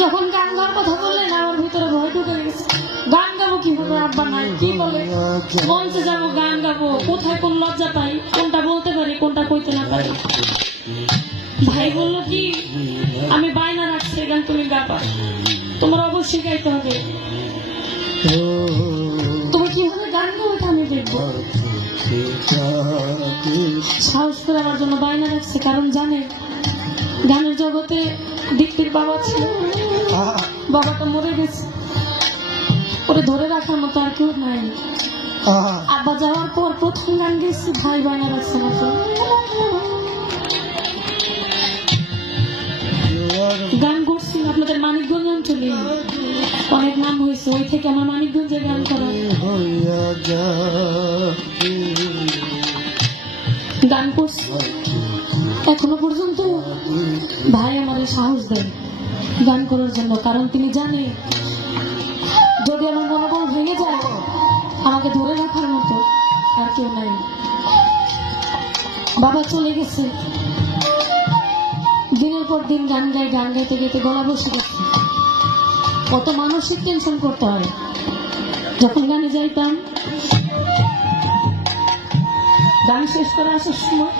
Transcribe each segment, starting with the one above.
যখন গান গাওয়ার কথা বললেন আমার ভিতরে ভয় ঢুকে গেছে। গান গাবো কিভাবে, আব্বা নাই কি বলে, মঞ্চে যাবো গান গাবো, কোথায় কোন লজ্জা পাই, কোনটা বলতে পারি কোনটা কইতে না পারি। ভাই বললো কি, আমি বায়না রাখছি গান তুমি গাবা, তোমার অবশ্যই গাইতে হবে, তুমি কিভাবে গান গাবো আমি দেখবো। সাহস করে আমার জন্য বায়না রাখছে, কারণ জানে গানের জগতে দীপ্তির বাবা ছিল, বাবাটা মরে গেছে, ওরে ধরে রাখার মতো আর কেউ নাই। আব্বা যাওয়ার পর প্রথম গান গেছি, ভাই বায়না রাখছে আমার জন্য। গান করছি আপনাদের মানিকগঞ্জ অঞ্চলে, অনেক নাম হয়েছে, ওই থেকে আমার মানিকগঞ্জে গান করা। গান করছি এখনো পর্যন্ত ভাই আমাদের সাহস দেন গান করার জন্য, কারণ তিনি জানে যদি আমার মনোবল ভেঙে যায় আমাকে ধরে রাখার মতো আর কেউ নাই। বাবা চলে গেছে, দিনের পর দিন গান গাই, গান গাইতে গাইতে গলা বসে গেছে। কত মানসিক টেনশন করতে হয়। যখন গানে যাইতাম, গান শেষ করে আসার সময়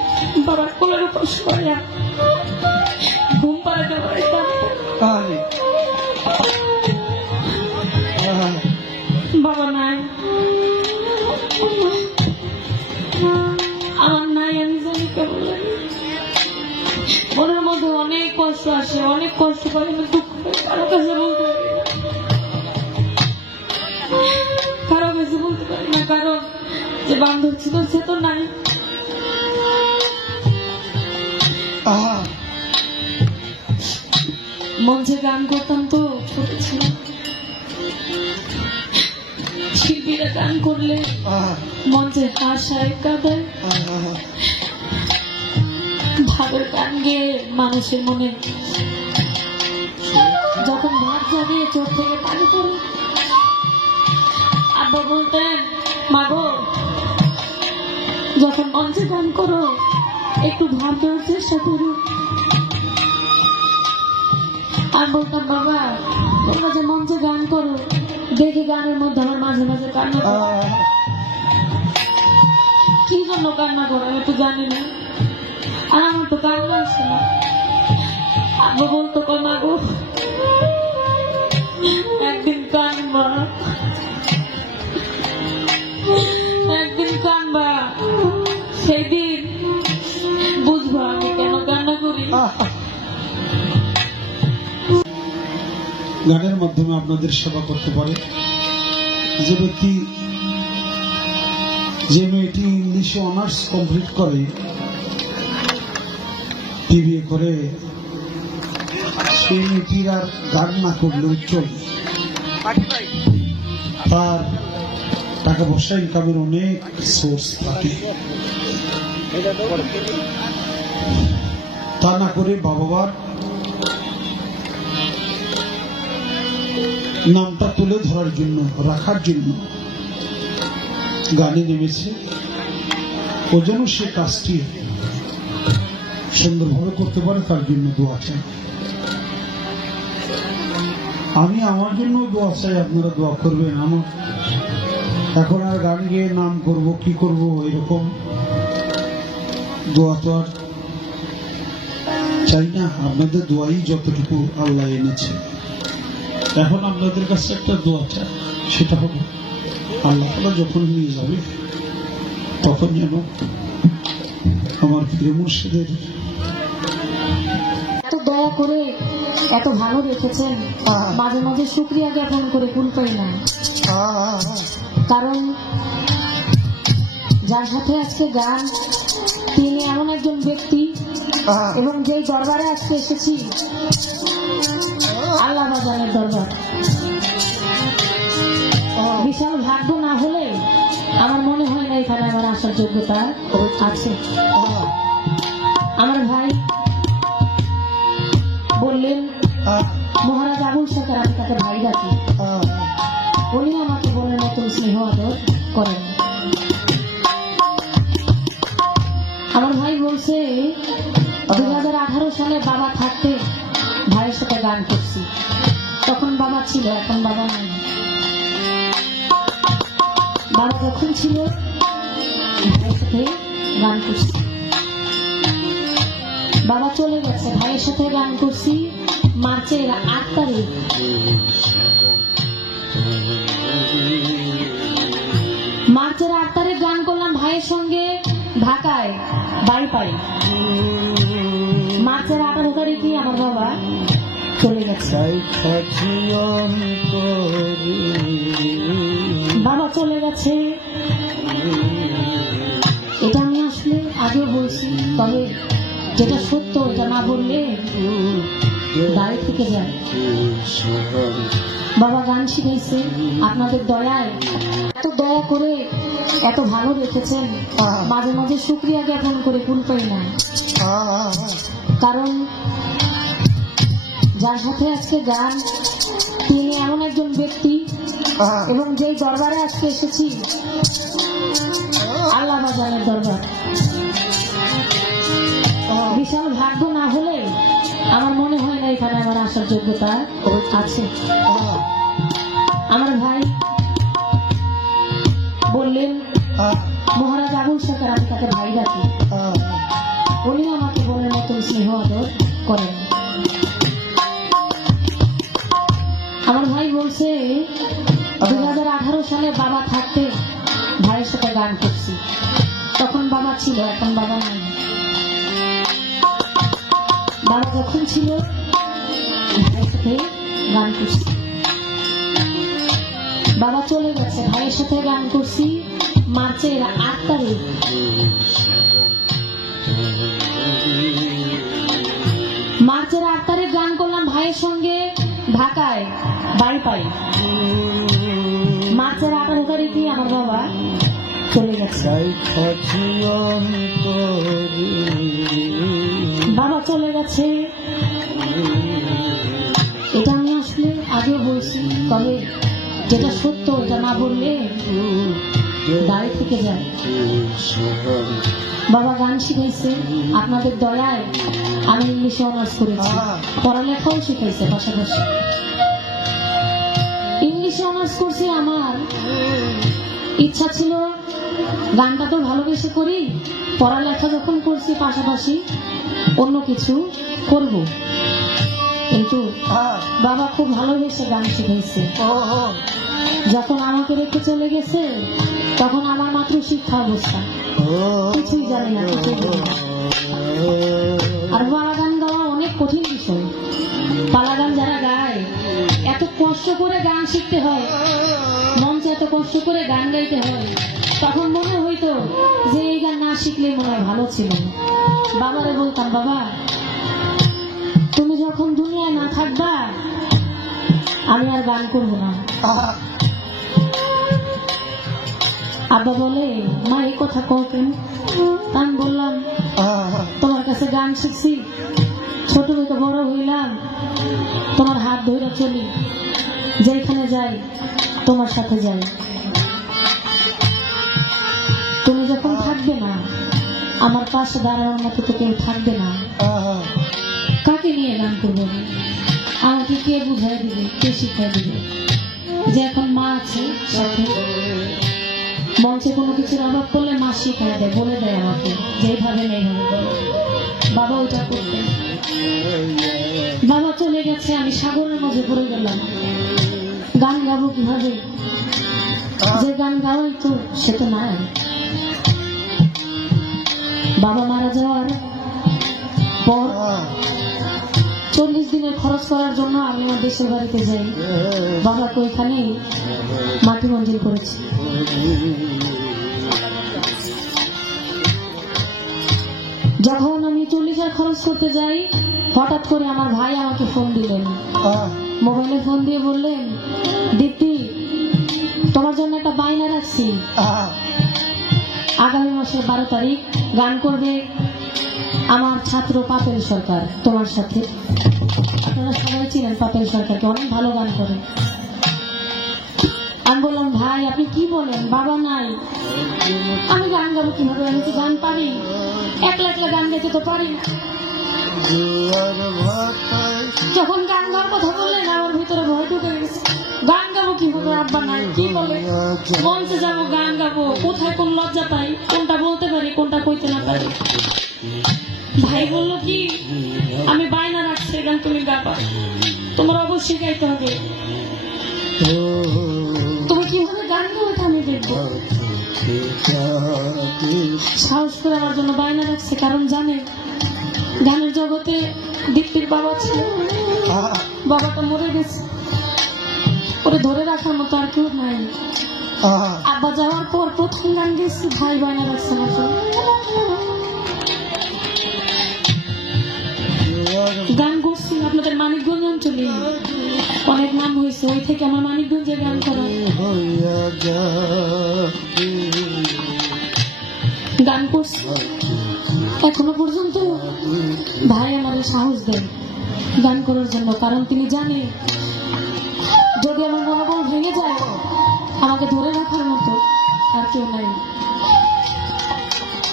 বাবার কোলের উপর শুয়ে ঘুম পাড়াতে পারতাম। বাবা নাই, আমার নাই, আমি জানি কেমন লাগে। মনের মধ্যে অনেক কষ্ট আসে, অনেক কষ্ট পাই, আমি দুঃখ পাই, কারো কাছে বলতে পারি না, কারো কাছে বলতে পারি না, কারণ যে বান্ধব ছিল সে তো নাই। মঞ্চে গান করতাম তো ছোট ছিল, শিল্পীরা গান করলে মঞ্চে হাসায় কাঁদায়, ভাবের গান গেয়ে মানুষের মনে যখন ভাব জাগে চোখ থেকে পানি পড়ে। আব্বা বলতেন, মাগো যখন মঞ্চে গান করো একটু ভাব দেওয়ার চেষ্টা করো। আমি বলতাম, বাবা তোমরা যে মঞ্চে গান করো দেখে গানের মধ্যে আমার মাঝে মাঝে কান্না করো। কি জন্য কান্না করো আমি তো জানি না, আর আমার তো কান্না আসে না। আব্বা বলতো, মাগো একদিন কানবা, একদিন কানবা, সেদিন বুঝবা আমি কেন কান্না করি। গানের মাধ্যমে আপনাদের সেবা করতে পারে যে ব্যক্তি, যে মেয়েটি ইংলিশে অনার্স কমপ্লিট করে, বিয়ে করে, সেই মেয়েটির আর গান না করলেও চলে। তার টাকা পয়সা ইনকামের অনেক সোর্স থাকে, তা না করে বাবার নামটা তুলে ধরার জন্য, রাখার জন্য গানে নেমেছে। ও যেন সে কাজটি সুন্দরভাবে করতে পারে তার জন্য দোয়া চাই। আমি আমার জন্য দোয়া চাই, আপনারা দোয়া করবেন। আমার এখন আর গান গেয়ে নাম করব কি করব এরকম দোয়া তো আর চাই না, আপনাদের দোয়াই যতটুকু আল্লাহ এনেছে। এখন আপনাদের কাছে একটা দোয়া চাই, সেটা হবে আল্লাহ তাআলা যখন নিয়ে যাবে তখন যেন আমার প্রিয় মুর্শিদের এত দয়া করে এত ভালো রেখেছেন, মাঝে মাঝে শুকরিয়া জ্ঞাপন করে ভুল পাই না। কারণ যার সাথে আজকে গান, তিনি এমন একজন ব্যক্তি, এবং যেই দরবারে আজকে এসেছি আল্লাহ বাজারের দরবার, বিশাল ভাগ্য না হলে আমার মনে হয় না এখানে আমার আসার যোগ্যতা আছে। আমার ভাই বললেন মহারাজ আবুল শেখের, আমি তাকে ভাই ডাকি, উনি আমাকে বললেন নতুন স্নেহ আদর করেন। আমার ভাই বলছে 2018 সালে বাবা থাকতে ভাইয়ের সাথে গান করছি। তখন বাবা ছিল, এখন বাবা নাই। বাবা যখন ছিল ভাইয়ের সাথে গান করছি। বাবা চলে গেছে, ভাইয়ের সাথে গান করছি মার্চের 8 তারিখ। মার্চের 8 তারিখ গান করলাম ভাইয়ের সঙ্গে ঢাকায় বাড়ি পাই। মার্চের 18 তারিখে আমার বাবা চলে গেছে। বাবা চলে গেছে, এটা আমি আসলে আগেও বলছি, তবে যেটা সত্য এটা না বললে দাঁড়িয়ে থেকে যায়। বাবা গান শিখাইছে আপনাদের দয়ায়, এত দয়া করে এত ভালো রেখেছেন, মাঝে মাঝে শুকরিয়া জ্ঞাপন করে কুল পাই না। কারণ যার সাথে আজকে গান, তিনি এমন একজন ব্যক্তি, এবং যেই দরবারে আজকে এসেছি আল্লাহ বাজানের দরবার, বিশাল ভাগ্য না হলে আমার মনে হয় না এখানে আমার আসার যোগ্যতা আছে। আমার ভাই বললেন মহারাজ আবুল সরকার, আমি তাকে ভাই ডাকি। উনি আমাকে বলে মতন স্নেহ আদর করেন। আমার ভাই বলছে 2018 সালে বাবা থাকতে ভাইয়ের সাথে গান করছি। তখন বাবা ছিল, এখন বাবা নাই। বাবা যখন ছিল ভাইয়ের সাথে গান করছি। বাবা চলে গেছে, ভাইয়ের সাথে গান করছি মার্চের 8 তারিখ। মার্চের 8 তারিখ গান করলাম ভাইয়ের সঙ্গে ঢাকায় বাড়ি পাই। মার্চের 18 তারিখে আমার বাবা চলে গেছে। বাবা চলে গেছে, এটা আমি আসলে আগেও বলছি, তবে যেটা সত্য এটা না বললে দাঁড়িয়ে থেকে যায়। বাবা গান শিখাইছে আপনাদের দয়ায়, আমি ইংলিশে অনার্স করেছি, পড়ালেখাও শিখাইছে পাশাপাশি। ইংলিশে অনার্স করছি। আমার ইচ্ছা ছিল গানটা তো ভালোবেসে করি, পড়ালেখা যখন করছি পাশাপাশি অন্য কিছু করব, কিন্তু বাবা খুব ভালোবেসে গান শিখাইছে। যখন আমাকে রেখে চলে গেছে তখন আমার মাত্র শিক্ষা অবস্থা, কিছুই জানি না, কিছুই জানি না। আর পালা গান গাওয়া অনেক কঠিন বিষয়। পালা গান যারা গায় এত কষ্ট করে গান শিখতে হয়, মঞ্চে এত কষ্ট করে গান গাইতে হয়। তখন মনে হইতো যে এই গান না শিখলে মনে হয় ভালো ছিল। বাবারে বলতাম, বাবা তুমি যখন দুনিয়ায় না থাকবা আমি আর গান করব না। আব্বা বলে, মা এই কথা কও কেন? আমি বললাম, তোমার কাছে গান শিখছি, ছোট থেকে বড় হইলাম, তোমার হাত ধরে চলি, যেখানে যাই তোমার সাথে যাই। তুমি যখন থাকবে না, আমার পাশে দাঁড়ানোর মতো তো কেউ থাকবে না, কাকে নিয়ে গান করবো? আমাকে কে বুঝাই দিবে, কে শিখাই দিবে? যে এখন মা আছে সাথে, মঞ্চে কোনো কিছুর অভাব করলে মা শিখাই দেয়, বলে দেয় আমাকে যেভাবে এইভাবে করো। বাবা ওইটা করতেন। বাবা চলে গেছে, আমি সাগরের মাঝে পড়ে গেলাম। গান গাবো কিভাবে? যে গান গাওয়াই তো সে তো নাই। বাবা মারা যাওয়ার পর 40 দিনের খরচ করার জন্য আমি আমার দেশের বাড়িতে যাই। বাবাকে ওইখানে মাটি মন্দির করেছি। যখন আমি 40,000 খরচ করতে যাই, হঠাৎ করে আমার ভাই আমাকে ফোন দিলেন, মোবাইলে ফোন দিয়ে বললেন, দীপ্তি তোমার জন্য একটা বায়না রাখছি, আগামী মাসের 12 তারিখ গান করবে আমার ছাত্র পাপেল সরকার তোমার সাথে। আপনারা সবাই ছিলেন পাপেল সরকারকে, অনেক ভালো গান করে। আমি বললাম, ভাই আপনি কি বলেন, বাবা নাই, আমি গান গাবো কিভাবে? আমি কি গান পারি? একলা একলা গান গাইতে তো পারি না। যখন গান গাওয়ার কথা বললেন আমার ভিতরে ভয় ঢুকে গেছে। গান গাবো কিভাবে, আব্বা নাই, কি বলে মঞ্চে যাবো গান গাবো, কোথায় কোন লজ্জা পাই, কোনটা বলতে পারি কোনটা কইতে না পারি। ভাই বললো কি আমি বায়না রাখছি গান তুমি গাবা, তোমার অবশ্যই গাইতে হবে, তুমি কিভাবে গান গাও এটা আমি দেখবো। সাহস করে আমার জন্য বায়না রাখছে, কারণ জানে গানের জগতে দীপ্তির বাবা ছিল, বাবাটা মরে গেছে, ওরে ধরে রাখার মতো আর কেউ নাই। আব্বা যাওয়ার পর প্রথম গান গেছি, ভাই বায়না রাখছে আমার জন্য। গান করছি আপনাদের মানিকগঞ্জ অঞ্চলে, অনেক নাম হয়েছে, ওই থেকে আমার মানিকগঞ্জে গান করা। গান করছি এখনো পর্যন্ত ভাই আমার সাহস দেন গান করার জন্য, কারণ তিনি জানে যদি আমার মনোবল ভেঙে যায় আমাকে ধরে রাখার মতো আর কেউ নাই।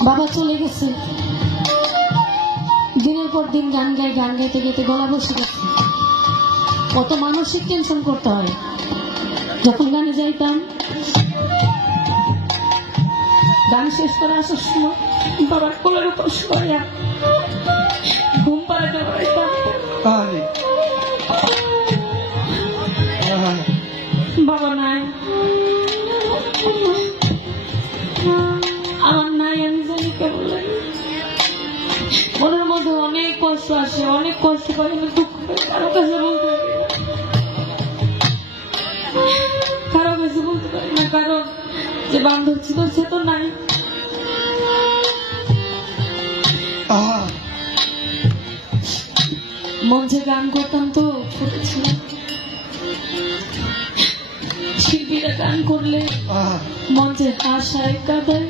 বাবা চলে গেছে, দিনের পর দিন গান গাইতে গেতে গলা বসে গেছে। কত মানসিক টেনশন করতে হয়। যখন গানে যাইতাম গান শেষ করে আসার সময় বাবার কোলের উপর শুয়ে ঘুম পাড়াতে পারতাম। বাবা নাই, আমার নাই, আমি জানি কেমন লাগে। মনের মধ্যে অনেক কষ্ট আসে, অনেক কষ্ট পাই, অনেক দুঃখ পাই, কারো কাছে বলতে পারি না, কারো কাছে বলতে পারি না, কারণ যে বান্ধব ছিল সে তো নাই। মঞ্চে গান করতাম তো ছোট ছিলাম, শিল্পীরা গান করলে মঞ্চে হাসায় কাঁদায়,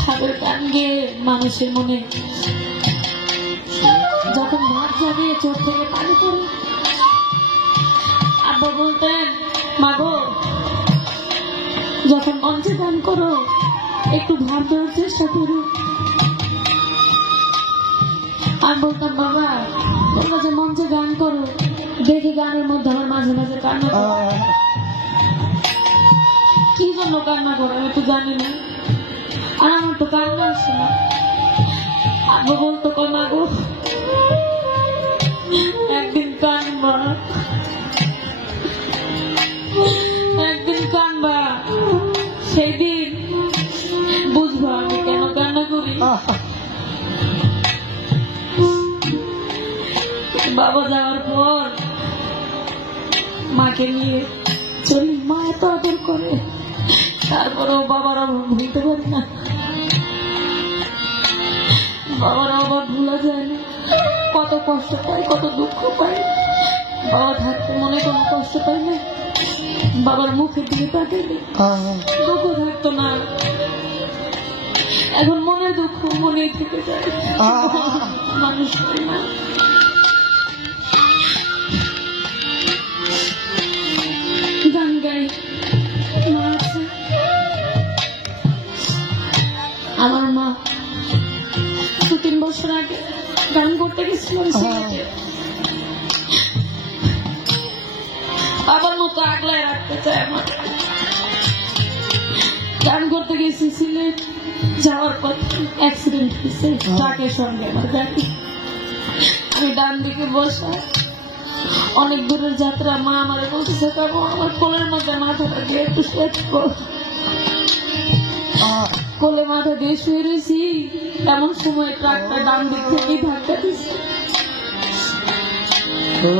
ভাবের গান গেয়ে মানুষের মনে যখন ভাব যাবে চোখ থেকে পানি পড়ে। আব্বা বলতেন মাগো যখন মঞ্চে গান করো একটু ভাব দেওয়ার চেষ্টা করো। আর বলতাম বাবা তোমরা যে মঞ্চে গান করো দেখি গানের মধ্যে আমার মাঝে মাঝে কান্না করো, কি জন্য কান্না করো আমি তো জানি না, আর আমার তো কান্না আসে না। আব্বা বলতো কমা গো একদিন কানবা, একদিন কানবা, সেই দিন বুঝবা আমি কেন কান্না করি। বাবা যাওয়ার পর মাকে নিয়ে চলি, মা এত আদর করে, তারপরেও বাবার অভাব ভুলতে পারি না, বাবার অভাব ভুলা যায় না। কত কষ্ট পাই, কত দুঃখ পাই, বাবা থাকতে মনে কোনো কষ্ট পাই না, বাবার মুখের দিকে তাকাইলে দুঃখ থাকতো না, এখন মনের দুঃখ মনেই থেকে যায়, মানুষ পাই না। গান গাই, মা আছে, আমার মা 2-3 বছর আগে গান করতে গেছিলাম সিলেটে, বাবার মতো আগলায় রাখতে চায় আমার। গান করতে গেছি সিলেট, যাওয়ার পর অ্যাক্সিডেন্ট হয়েছে ট্রাকের সঙ্গে আমার গাড়ি, আমি ডান দিকে বসা, অনেক দূরের যাত্রা, মা আমার বলতেছে কাবো আমার কোলের মধ্যে মাথাটা দিয়ে একটু শুয়ে থাকবো, কোলে মাথা দিয়ে শুয়ে রয়েছি, এমন সময় ট্রাকটা ডান দিক থেকে ধাক্কা দিচ্ছে,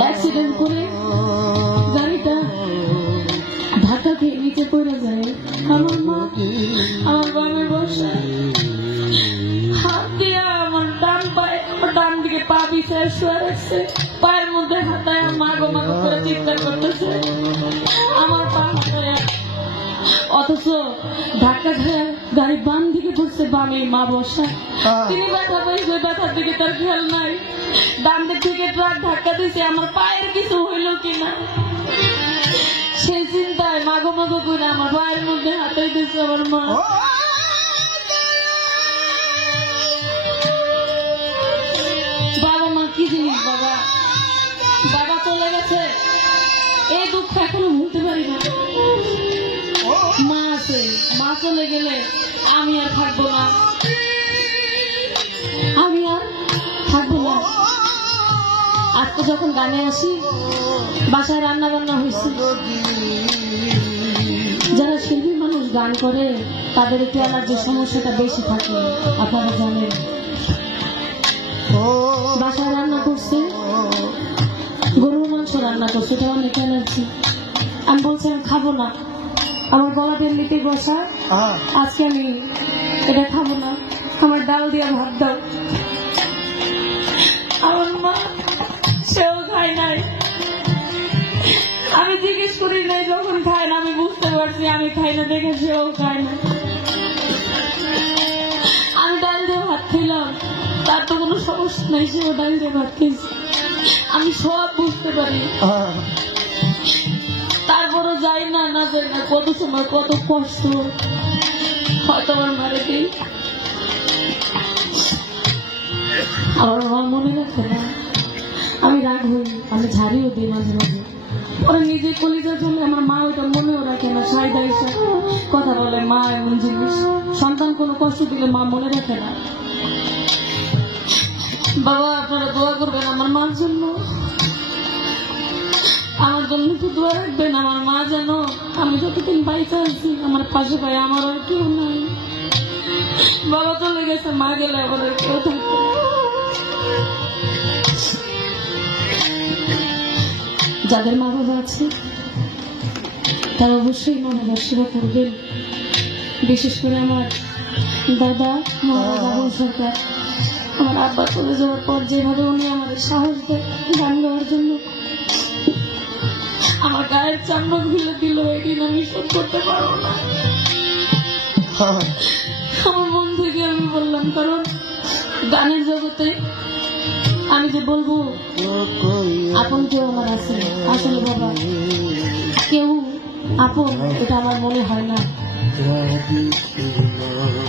অ্যাক্সিডেন্ট করে গাড়িটা ধাক্কা খেয়ে নিচে পড়ে যায়। আমার মা আমার বাবার বসা হাত দিয়ে আমার ডান পায়ে, আমার ডান দিকে পা বিছায় শুয়ে রাখছে, পায়ের মধ্যে হাতায় মাগো মাগো করে চিৎকার করতেছে, আমার পা হাতায়, অথচ ধাক্কা খেয়ে গাড়ি বাম দিকে ঘুরছে, বামে মা বসা, তিনি ব্যথা পেয়েছে, ব্যথার দিকে তার খেয়াল নাই, ডান দিক থেকে ট্রাক ধাক্কা দিছে, আমার পায়ের কিছু হইল কিনা সেই চিন্তায় মাগো মাগো করে আমার পায়ের মধ্যে হাতাই দিচ্ছে আমার মা। বাবা মাকে কি জিনিস বাবা, বাবা চলে গেছে, এই দুঃখ এখনো ভুলতে পারি না। মা আছে, মা চলে গেলে আমি আর থাকবো না, আমি আর থাকবো না। আজকে যখন গানে আসি, বাসায় রান্না বান্না হয়েছে, যারা শিল্পী মানুষ গান করে তাদের একটু অ্যালার্জির সমস্যাটা বেশি থাকে, আপনারা জানেন। বাসায় রান্না করছে, গরুর মাংস রান্না করছে, এটা অনেক অ্যালার্জি। আমি বলছি আমি খাবো না, আমার গলাটা এমনিতে বসা, আজকে আমি এটা খাবো না, আমার ডাল দিয়ে ভাত দাও। আমার মা সেও খায় নাই, আমি জিজ্ঞেস করি নাই, যখন খায় না আমি বুঝতে পারছি আমি খাই না দেখে সেও খায় না। আমি ডাল দিয়ে ভাত খেলাম, তার তো কোনো সমস্যা নাই, সেও ডাল দিয়ে ভাত খেয়েছে, আমি সব বুঝতে পারি। তারপরও যাই না, না যাই না, কত সময় কত কষ্ট, হয়তো আমার মারে দিই, আমার মা মনে রাখে না, আমি রাগ হই, আমি ঝাড়িও দিই মাঝে মাঝে, ওরা নিজে কলিজার জন্য আমার মা ওইটা মনেও রাখে না, সাইডা এসে কথা বলে মা এমন জিনিস, সন্তান কোনো কষ্ট দিলে মা মনে রাখে না। বাবা আপনারা দোয়া করবেন আমার মার জন্য, আমার জন্য একটু দোয়া রাখবেন, আমার মা যেন আমি যতদিন বাইতে আছি আমার পাশে পাই, আমার আর কেউ নাই। বাবা চলে গেছে, মা গেলে আবার আর কেউ থাকবে। যাদের মা বাবা আছে তারা অবশ্যই মা বাবার সেবা করবেন, বিশেষ করে আমার দাদা মহারাজ সরকার, আমার আব্বা চলে যাওয়ার পর যেভাবে উনি আমাদের সাহস দেয় গান গাওয়ার জন্য, আমার গায়ের চামড়া খুলে দিল, এদিন আমি শোধ করতে পারবো না। আমার মন থেকে আমি বললাম, কারণ গানের জগতে আমি যে বলবো আপন কেউ আমার আছে, আসলে বাবা কেউ আপন এটা আমার মনে হয় না।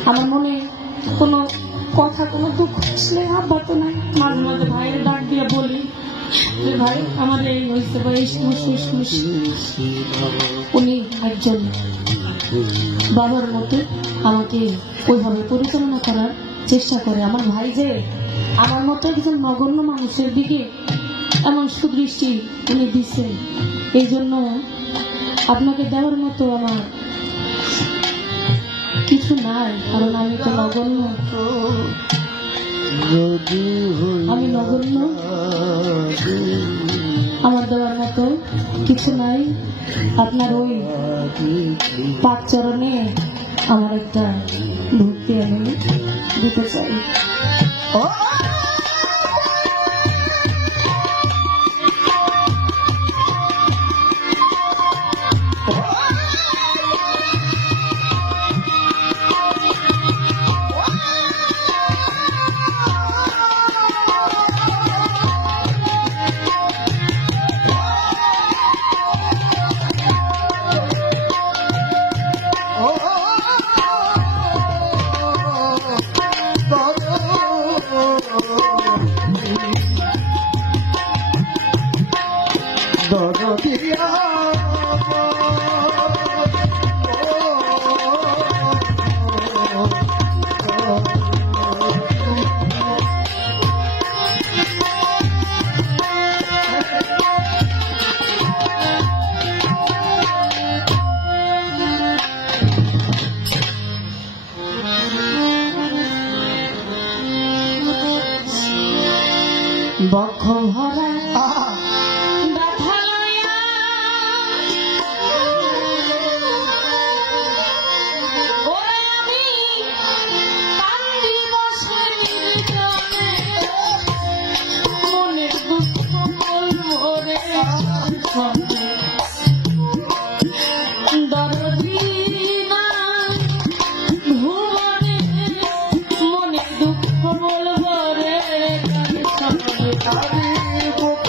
আমার মনে কোনো কথা, কোনো দুঃখ আসলে আব্বা তো নাই, মাঝে মাঝে ভাইয়ের ডাক দিয়ে বলি যে ভাই আমার এই হয়েছে বা এই সমস্যা, উনি একজন বাবার মতো আমাকে ওইভাবে পরিচালনা করার চেষ্টা করে। আমার ভাই যে আমার মতো একজন নগণ্য মানুষের দিকে এমন সুদৃষ্টি উনি দিচ্ছে, এই জন্য আপনাকে দেওয়ার মতো আমার কিছু নাই, কারণ আমি তো নগণ্য, আমি নগণ্য, আমার দেওয়ার মতো কিছু নাই। আপনার ওই পাক চরণে আমার একটা ভক্তি আমি দিতে চাই। বক্ষ ভরা ব্যথা লইয়া ওরে আমি কান্দি বসে নির্জনে, মনের দুঃখ বলবো রে দরদি না ভুবনে, মনের দুঃখ বলবো রে দুঃখ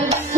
Oh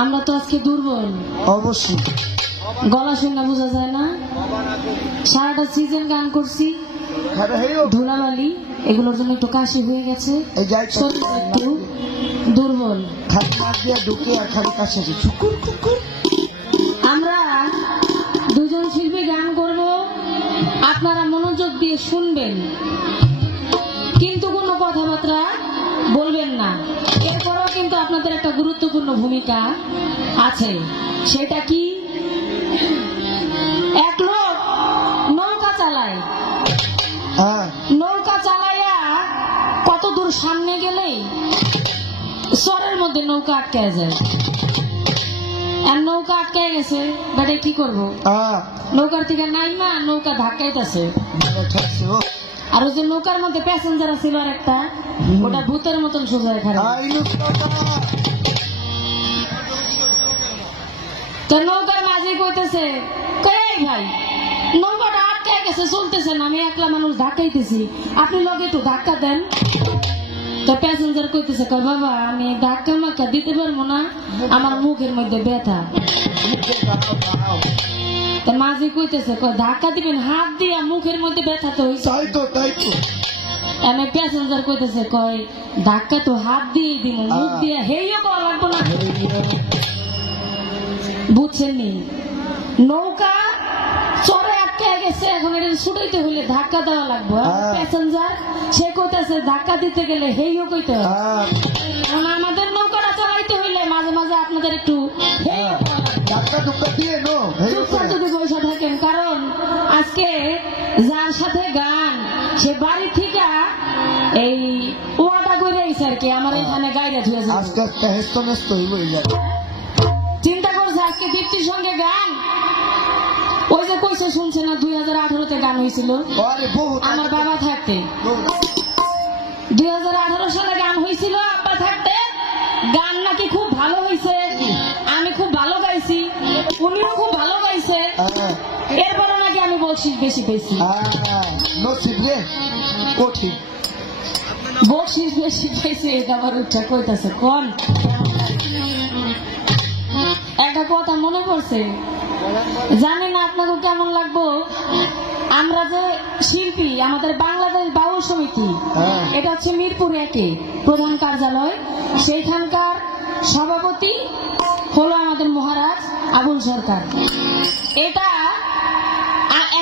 আমরা তো আজকে দুর্বল, অবশ্যই গলা শুনে বোঝা যায় না। সারাটা সিজন গান করছি, ধুলাবালি এগুলোর জন্য একটু কাশি হয়ে গেছে, শরীর একটু দুর্বল। আমরা দুজন শিল্পী গান করব, আপনারা মনোযোগ দিয়ে শুনবেন, কিন্তু কোনো কথাবার্তা বলবেন না। এরপরও কিন্তু আপনাদের একটা গুরুত্বপূর্ণ ভূমিকা আছে। সেটা কি? এক লোক নৌকা চালায়, নৌকা চালাইয়া কত দূর সামনে গেলেই চরের মধ্যে নৌকা আটকে যায়। আর নৌকা আটকে গেছে, বাটে কি করবো? নৌকার থেকে নাইমা নৌকা ধাক্কাইতেছে। আর ওই যে নৌকার মধ্যে প্যাসেঞ্জার ছিল আর একটা, ওটা ভূতের মতন সোজা খারাপ। তো নৌকার মাঝে কইতেছে, কই ভাই নৌকাটা আটকে গেছে, চলতেছে না, আমি একলা মানুষ ধাক্কাইতেছি, আপনি লগে একটু ধাক্কা দেন। তো প্যাসেঞ্জার কইতেছে, কই বাবা আমি ধাক্কা মাক্কা দিতে পারবো না, আমার মুখের মধ্যে ব্যথা। মাঝে কইতেছে, কই ধাক্কা দিবেন হাত দিয়া, মুখের মধ্যে ব্যথা তো হইছে। আমি প্যাসেঞ্জার কইতেছে, কই ধাক্কা তো হাত দিয়ে দিব, মুখ দিয়া হেইও করা লাগবো না। বুঝছেন নি? নৌকা চরে আটকে গেছে, এখন এটা ছুটাইতে হইলে ধাক্কা দেওয়া লাগবে। প্যাসেঞ্জার সে কইতেছে ধাক্কা দিতে গেলে হেইও কইতে হবে। কারণ আমাদের নৌকাটা চালাইতে হইলে মাঝে মাঝে আপনাদের একটু যদি বসে থাকেন। কারণ আজকে যার সাথে গান, সে বাড়ি থেকে এই ওয়াটা করে আইছে আর কি, আমার এখানে গাইডা ধুয়েছে। চিন্তা করছে আজকে দীপ্তির সঙ্গে গান, ওই যে কইছে শুনছে না 2018-তে গান হয়েছিল আমার বাবা থাকতে। 2018 সালে গান হয়েছিল আব্বা থাকতে, গান নাকি খুব ভালো হয়েছে, আমি খুব ভালো গাইছি, উনিও খুব ভালো গাইছে, এরপরে নাকি আমি বলছি বেশি পেয়েছি। বকশিস বেশি পেয়েছি, এটা আবার উঠা কইতাছে। কোন একটা কথা মনে পড়ছে, জানি না আপনাকে কেমন লাগবো। আমরা যে শিল্পী, আমাদের বাংলাদেশ বাউল সমিতি, এটা হচ্ছে মিরপুর 1 প্রধান কার্যালয়, সেইখানকার সভাপতি হলো আমাদের মহারাজ আবুল সরকার। এটা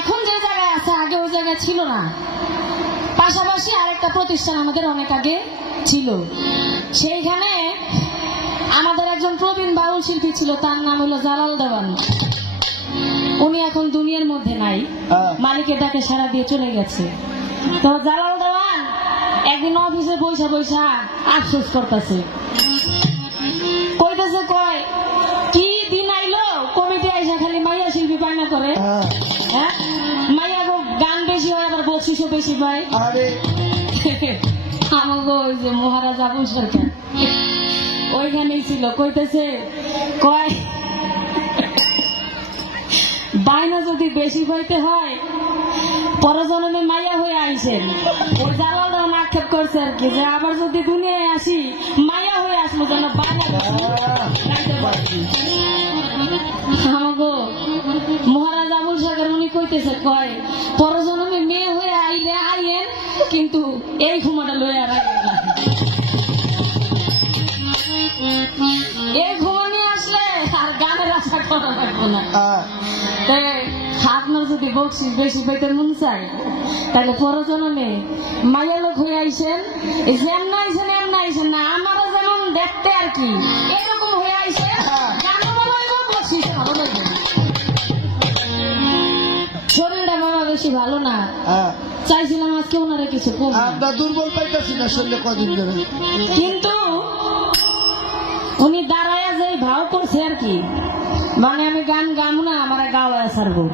এখন যে জায়গায় আছে আগে ওই জায়গায় ছিল না। পাশাপাশি আরেকটা প্রতিষ্ঠান আমাদের অনেক আগে ছিল, সেইখানে আমাদের একজন প্রবীণ বাউল শিল্পী ছিল, তার নাম হলো জালাল দেওয়ান। উনি এখন দুনিয়ার মধ্যে নাই, মালিকের ডাকে সারা দিয়ে চলে গেছে। তো জালাল দেওয়ান একদিন অফিসে বৈশা বৈশা আফসোস করতেছে, কইতেছে, কয় কি দিন আইলো কমিটি আইসা খালি মাইয়া শিল্পী পায় না করে হ্যাঁ মাইয়া গো গান বেশি হয় আবার বকশিসও বেশি পায় আরে আমাকে ওই যে মহারাজ আবুল সরকার ওইখানেই ছিল কইতেছে কয় বাইনা যদি বেশি পাইতে হয় পরজন্মে মাইয়া হয়ে আইসেন ওই জালালটা আক্ষেপ করছে আর কি যে আবার যদি দুনিয়ায় আসি মাইয়া হয়ে আসবো যেন বাইনা আমাকে মহারাজ আবুল সরকার উনি কইতেছে কয় পরজন্মে মেয়ে হয়ে আইলে আইয়েন কিন্তু এই ঘুমাটা লয়ে আর এই ঘুমানি আসলে আর গানের আশা করা লাগবে না আপনার যদি বকশিস বেশি পেতে মন চায় তাহলে পরজন্মে মাইয়া লোক হয়ে আইসেন যেমন আইসেন এমন আইসেন না আমারও যেমন দেখতে আর কি এরকম হয়ে আইসেন গানও ভালো হইব বকশিস ভালো লাগবে শরীরটা বাবা বেশি ভালো না চাইছিলাম আজকে ওনারা কিছু আমরা দুর্বল পাইতেছি না শরীরে কদিন ধরে কিন্তু উনি দাঁড়ায় যে ভাও করছে আর কি মানে আমি গান গামু না আমার গাওয়া ছাড়বো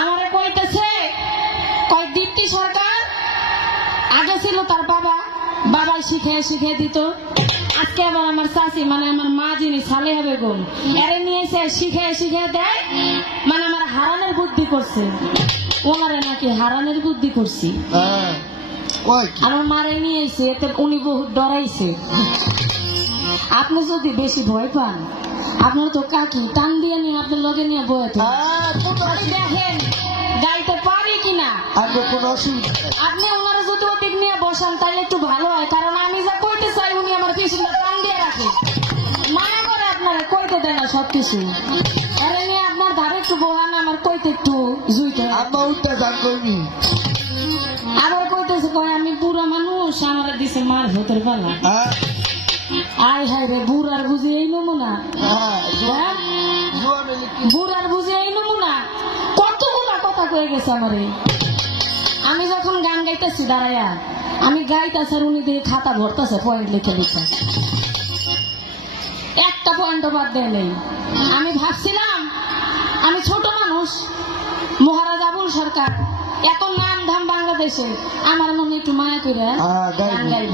আমারে কইতেছে কয় দীপ্তি সরকার আগে ছিল তার বাবা শিখে দিত আজকে আবার আমার চাচি মানে আমার মা যিনি সালেহা বেগম এরে নিয়েছে শিখে দেয় মানে আমার হারানোর বুদ্ধি করছে ওনারে নাকি হারানোর বুদ্ধি করছি আমার মারে নিয়ে এসে এতে উনি বহুত ডরাইছে আপনি যদি বেশি ভয় পান আপনার তো কাকি টান দিয়ে নিয়ে আপনার লগে নিয়ে বয়ে দেখেন গাইতে পারি কিনা আপনি ওনারা যদি ওদিক নিয়ে বসান তাহলে একটু ভালো হয় কারণ আমি যা কইতে চাই উনি আমার পিছনে টান দিয়ে রাখে মানা করে আপনারা কইতে দেয় না সবকিছু আরে নিয়ে আপনার ধারে একটু বহান আমার কইতে একটু জুইতে আবার কইতেছে কয় আমি বুড়া মানুষ আমার দিছে মার ভেতর পালা আয় হায় রে বুড়ার বুঝে এই নমুনা বুড়ার বুঝে এই নমুনা কতগুলা কথা কয়ে গেছে আমারে আমি যখন গান গাইতেছি দাঁড়াইয়া আমি গাইতেছি আর উনি দিয়ে খাতা ভরতেছে পয়েন্ট লিখে একটা পয়েন্টও বাদ দেয় নেই আমি ভাবছিলাম আমি ছোট মানুষ মহারাজ আবুল সরকার এত নাম ধাম বাংলাদেশে আমার মনে একটু মায়া করে গান গাইব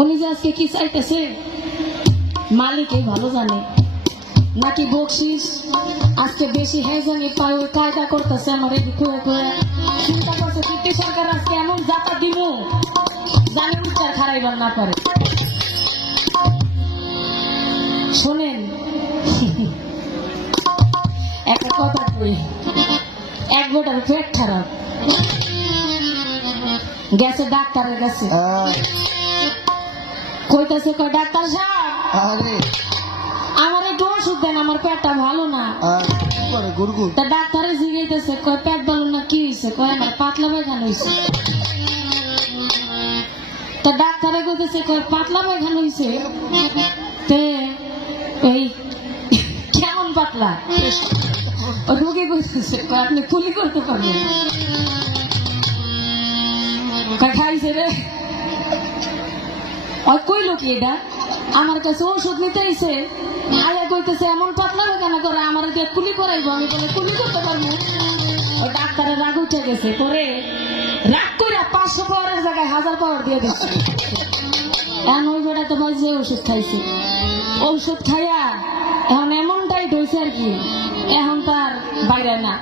উনি যে আজকে কি চাইতেছে মালিকই ভালো জানে নাকি বকশিস আজকে বেশি হ্যাঁ জানি পায় ওই কায়দা করতেছে আমার এই করে চিন্তা করছে দীপ্তি সরকার আজকে এমন যাতা দিব জানি উচ্চার খারাইবার না পারে শোনেন একটা কথা কই এক গোটার পেট খারাপ গেছে ডাক্তারের কাছে কইতাছে কয় ডাক্তার সাহেব আমার একটু ওষুধ দেন আমার পেটটা ভালো না তা ডাক্তারে জিজ্ঞাসা কয় পেট ভালো না কি হয়েছে কয় আমার পাতলা পায়খানা হয়েছে তা ডাক্তারে কইতেছে কয় পাতলা পায়খানা হয়েছে তে এই কেমন পাতলা রোগী কইতেছে কয় আপনি কুলি করতে পারবেন খাইছে রে কইলো কি এটা আমার কাছে ওষুধ নিতে এসে আয়া কইতেছে এমন পাতলা কেন করে আমার দিয়ে কুলি করাইবো আমি বলে কুলি করতে পারবো ওই ডাক্তারের রাগ উঠে গেছে করে রাগ করে 500 পাওয়ারের জায়গায় 1000 পাওয়ার দিয়ে দিচ্ছে এখন ওই বেড়াতে ভাই যে ওষুধ খাইছে ঔষধ খাইয়া এখন এমনটাই ধরছে আর কি এখন তার বাইরে না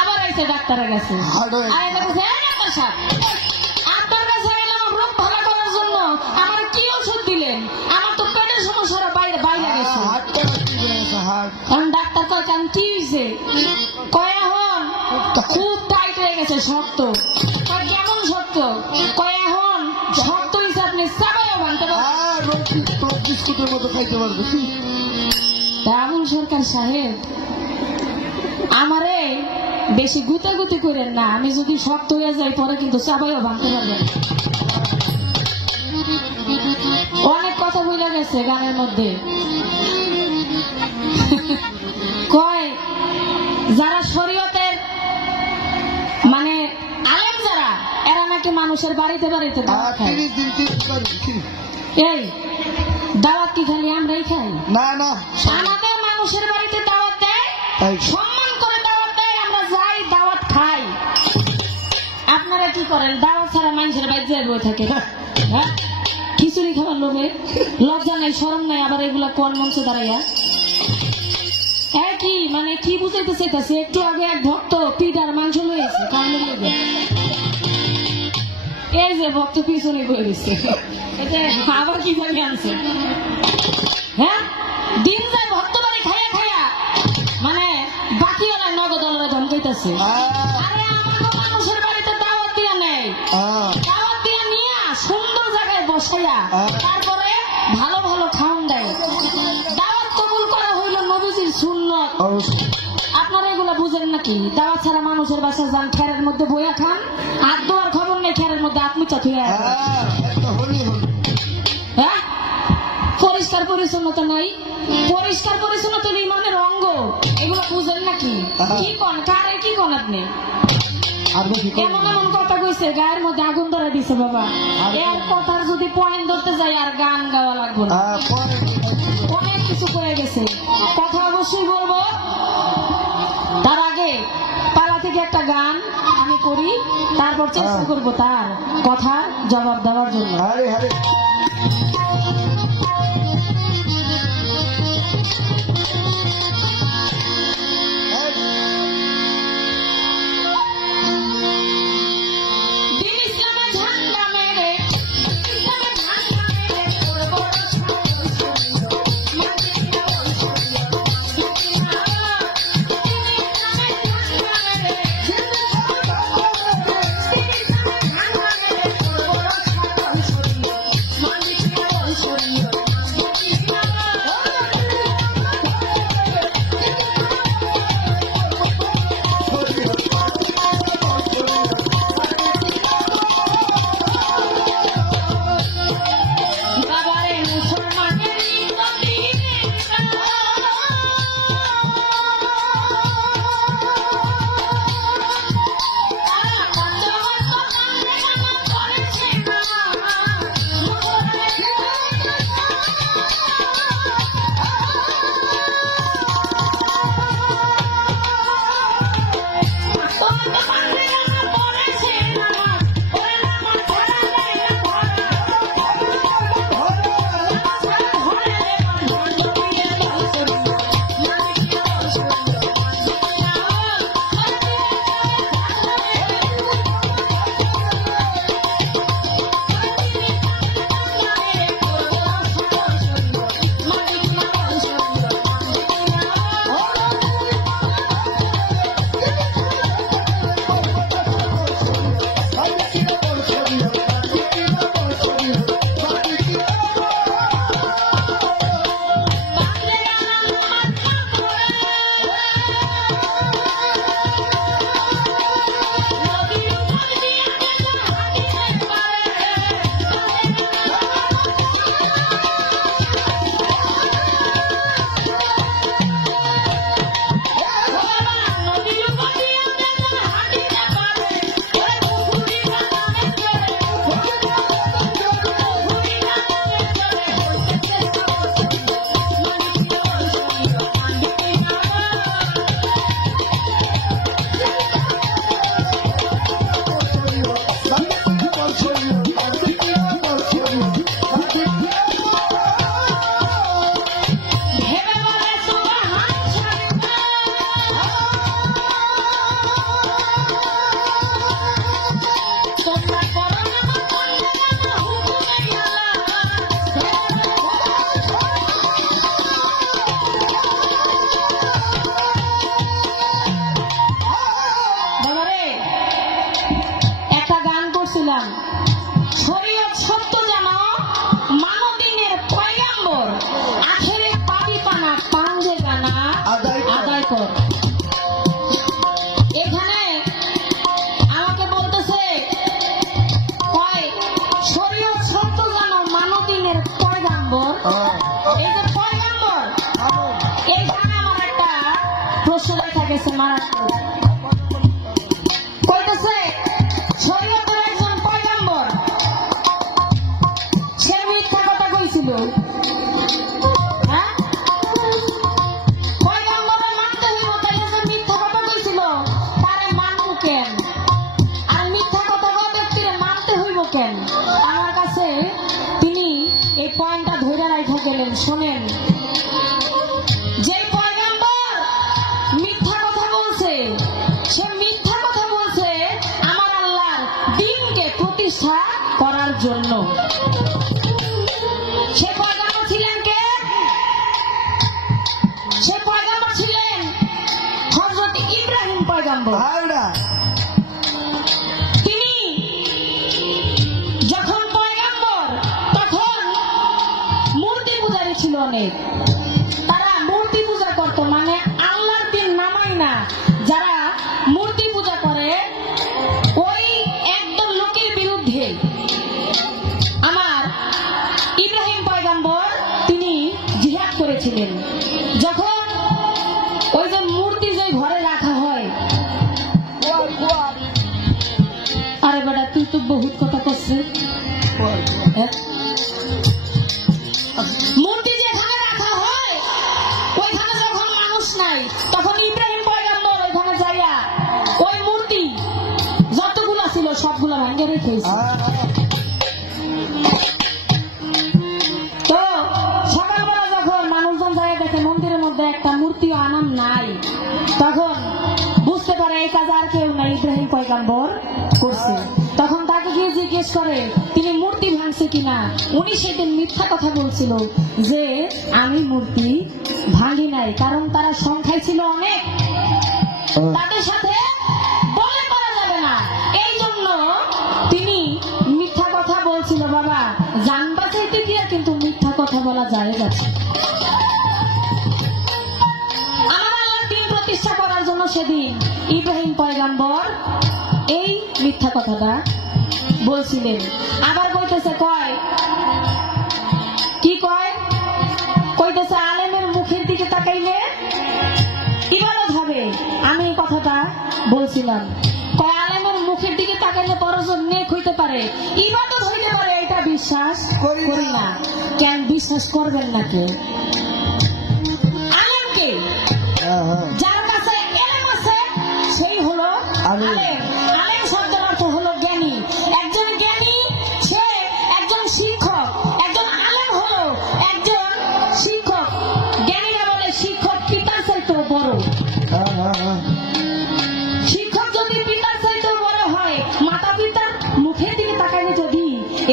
আবার আইছে ডাক্তারের কাছে আয়া দেখেছে ডাক্তার সাহেব আপনার কাছে এলাম রোগ ভালো করার জন্য আমার কি ওষুধ দিলেন আমার তো পেটের সমস্যাটা বাইরে গেছে এখন ডাক্তার কয় কেন কি হয়েছে কয় এখন খুব টাইট হয়ে গেছে শক্ত কয় কেমন শক্ত কয় এখন শক্ত হয়েছে আপনি চাবাইও ভাঙতে পারবেন আবুল সরকার সাহেব আমারে বেশি গুতাগুতি করেন না আমি যদি শক্ত হয়ে যাই পরে কিন্তু চাবাইও ভাঙতে পারবেন অনেক কথা ভুলে গেছে গানের মধ্যে কয় যারা শরীয়তের মানে আলেম যারা এরা নাকি মানুষের বাড়িতে বাড়িতে এই দাওয়াত কি খালি আমরাই খাই? না না, আমাদের মানুষের বাড়িতে দাওয়াত দেয়, তাই। সম্মান করে দাওয়াত দেয়, আমরা যাই দাওয়াত খাই। আপনারা কি করেন? দাওয়াত ছাড়া মানুষের বাড়িতে বই থাকে, হ্যাঁ? খিচুড়ি খাবার লোভে লজ্জা নাই, শরম নাই, আবার এগুলা কোন মঞ্চে দাঁড়াইয়া কি মানে কি বুঝাইতে চাইতেছে? একটু আগে এক ভক্ত পিঠার মাংস লইছে, এই যে ভক্ত পিছনে বই দিচ্ছে, এটা আবার কি জানি আনছে, হ্যাঁ? দিন যায় ভক্ত বাড়ি খাইয়া খাইয়া মানে বাকি ওরা নগদ ওরা ধমকাইতেছে। আরে আমাকে মানুষের বাড়িতে দাওয়াত দিয়া নেই, দাওয়াত দিয়া নিয়ে সুন্দর জায়গায় বসাইয়া তারপরে ভালো ভালো খাওয়ান দেয়। দাওয়াত কবুল করা হইল নবীজির সুন্নত। আপনারা এগুলা বুঝেন নাকি? দাওয়াত ছাড়া মানুষের বাসায় যান, খেরের মধ্যে বইয়া খান, আর দোয়ার খবর নেই, খেরের মধ্যে আত্মচা থুয়া, হ্যাঁ? পরিষ্কার পরিচ্ছন্নতা নাই, পরিষ্কার পরিচ্ছন্নতা ইমানের অঙ্গ, এগুলো বুঝেন নাকি? কি কন কারে কি কন আপনি? এমন এমন কথা কইছে গায়ের মধ্যে আগুন ধরা দিছে বাবা। এর কথার যদি পয়েন্ট ধরতে যাই আর গান গাওয়া লাগবে না, অনেক কিছু করে গেছে। কথা অবশ্যই বলবো, তার আগে পালা থেকে একটা গান আমি করি, তারপর চেষ্টা করবো তার কথা জবাব দেওয়ার জন্য। পয়গম্বর হাওড়া তিনি যখন পয়গম্বর তখন মূর্তি পূজারী ছিল অনেক। তারা মূর্তি পূজা করত, মানে আল্লাহর দিন নামায় না, যারা মূর্তি পূজা করে ওই একদম লোকের বিরুদ্ধে আমার ইব্রাহিম পয়গম্বর তিনি জিহাদ করেছিলেন। যখন ওই যে মূর্তি যে ঘরে রাখা হয়, আরে বেটা তুই তো বহুত কথা করছিস। মূর্তি যেখানে রাখা হয় ওইখানে যখন মানুষ নাই, তখন ইব্রাহিম পয়গম্বর ওইখানে যাইয়া ওই মূর্তি যতগুলা ছিল সবগুলা ভাঙ্গে রেখেছে। তো সকালবেলা যখন মানুষজন যায় দেখে মন্দিরের মধ্যে একটা মূর্তিও আনাম নাই, তখন বুঝতে পারে এই কাজ আর কেউ নাই, ইব্রাহিম পয়গম্বর করছে। তখন তাকে গিয়ে জিজ্ঞেস করে তিনি মূর্তি ভাঙছে কিনা। উনি সেদিন মিথ্যা কথা বলছিল যে আমি মূর্তি ভাঙি নাই, কারণ তারা সংখ্যায় ছিল অনেক, তাদের সাথে বলে করা যাবে না, এই জন্য তিনি মিথ্যা কথা বলছিল। বাবা জান বাঁচাইতে গিয়ে কিন্তু মিথ্যা কথা বলা যায় যাচ্ছে। আমার আল্লাহর দ্বীন প্রতিষ্ঠা করার জন্য সেদিন ইব্রাহিম পয়গম্বর এই মিথ্যা কথাটা বলছিলেন। আবার কইতেছে কয় কি কয় কইতেছে আলেমের মুখের দিকে তাকাইলে ইবাদত হবে। আমি এই কথাটা বলছিলাম, কয় আলেমের মুখের দিকে তাকাইলে পরজন নেক হইতে পারে, ইবাদত হইতে পারে, এটা বিশ্বাস করি না। কেন বিশ্বাস করবেন না কেউ? আলেমকে যার কাছে এলেম আছে সেই হলো আলেম। আলেম শব্দের অর্থ হলো জ্ঞানী। একজন জ্ঞানী সে একজন শিক্ষক, একজন আলেম হলো একজন শিক্ষক। জ্ঞানীরা বলে শিক্ষক পিতার চাইতেও বড়। শিক্ষক যদি পিতার চাইতেও বড় হয়, মাতা পিতার মুখের দিকে তাকাইলে যদি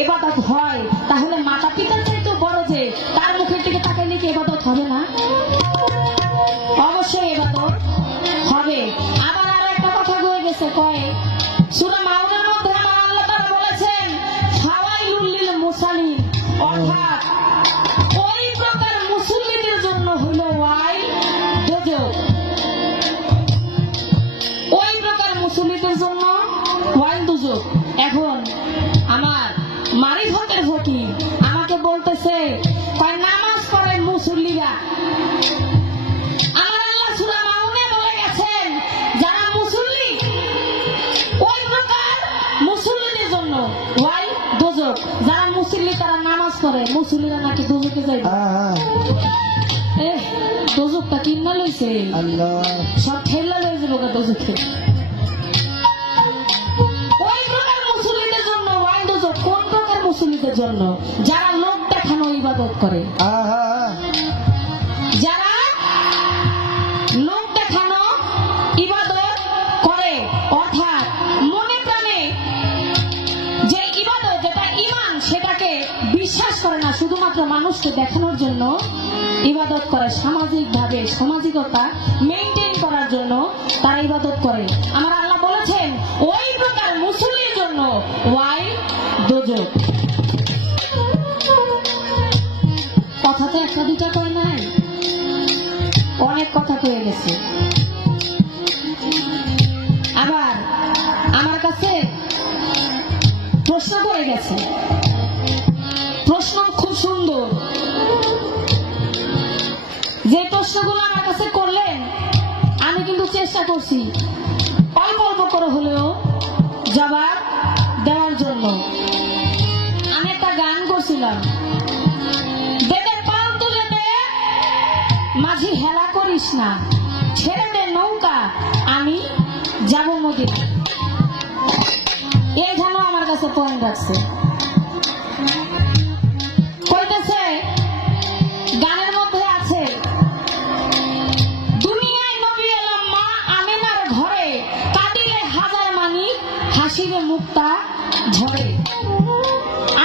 ইবাদত হয়, তাহলে মাতা পিতার চাইতেও বড় যে তার মুখের দিকে তাকাইলে কি ইবাদত হবে না? অবশ্যই ইবাদত হবে। আবার আরো একটা কথা কয়ে গেছে, কয় সূরা মাউনের মধ্যে আমার আল্লাহ তাআলা বলেছেন ফাওয়াইলুল লিল মুসাল্লিন, অর্থাৎ ওই প্রকার মুসল্লিদের জন্য হলো ওয়াইল দোজখ। ওই প্রকার মুসল্লিদের জন্য ওয়াইল দোজখ। এখন আমার মারিফতের ফকির আমাকে বলতেছে কয় নামাজ পড়ে মুসল্লিরা। আমার আল্লাহ সূরা মাউনে বলে গেছেন যারা মুসল্লি ওই প্রকার মুসল্লিদের জন্য ওয়াইল দোজখ। যারা মুসল্লি তারা নামাজ পড়ে, মুসল্লিরা নাকি দোজখে যাইবে। দোজখটা কিনা লইছে, সব ঠেলা লয়ে যাবো দোজখে। ওই প্রকার মুসল্লিদের জন্য ওয়াইল দোজখ। কোন প্রকার মুসল্লিদের জন্য? যারা লোক দেখানো ইবাদত করে, যারা লোক দেখানো ইবাদত করে, অর্থাৎ মনে প্রাণে যে ইবাদত যেটা ঈমান সেটাকে বিশ্বাস করে না, শুধুমাত্র মানুষকে দেখানোর জন্য ইবাদত করে, সামাজিক ভাবে সামাজিকতা মেইনটেইন করার জন্য তারা ইবাদত করে। আমার আল্লাহ বলেছেন ওই প্রকার মুসল্লির জন্য ওয়াইল দোজখ। কথা তো একটা দুটা কয় নাই, অনেক কথা কয়ে গেছে। আবার আমার কাছে প্রশ্ন করে গেছে, প্রশ্ন খুব সুন্দর। যে প্রশ্নগুলো আমার কাছে করলেন আমি কিন্তু চেষ্টা করছি অল্প অল্প করে হলেও জবাব দেওয়ার জন্য। আমি একটা গান করছিলাম, দেদের পাল তুলে দে মাঝি হেলা করিস না, ছেড়ে দে নৌকা আমি যাব মদিনা। এইখানেও আমার কাছে পয়েন্ট রাখছে। কইতেছে গানের মধ্যে আছে দুনিয়ায় নবী এলাম মা আমেনার ঘরে, কাঁদিলে হাজার মানিক হাসিবে মুক্তা ঝরে।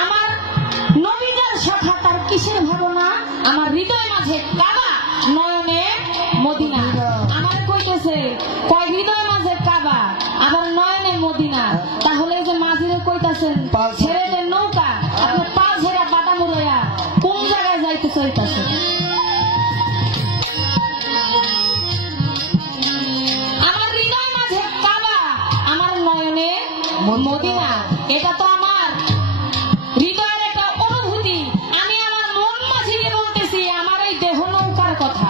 আমার নবীদের শাখা তার কিসের ভাবনা, আমার হৃদয় মাঝে কাবা নয়নে মদিনা। আমার কইতেছে কয় হৃদয় মাঝে কাবা, ছেড়েদের নৌকা আপনার পা ঝেড়া বাটা মুড়াইয়া কোন জায়গায় যাইতে চাইতেছে? আমার হৃদয় মাঝে কাবা, আমার নয়নে মদিনা। এটা তো আমার হৃদয়ের একটা অনুভূতি। আমি আমার মন মাঝে বলতেছি আমার এই দেহ নৌকার কথা,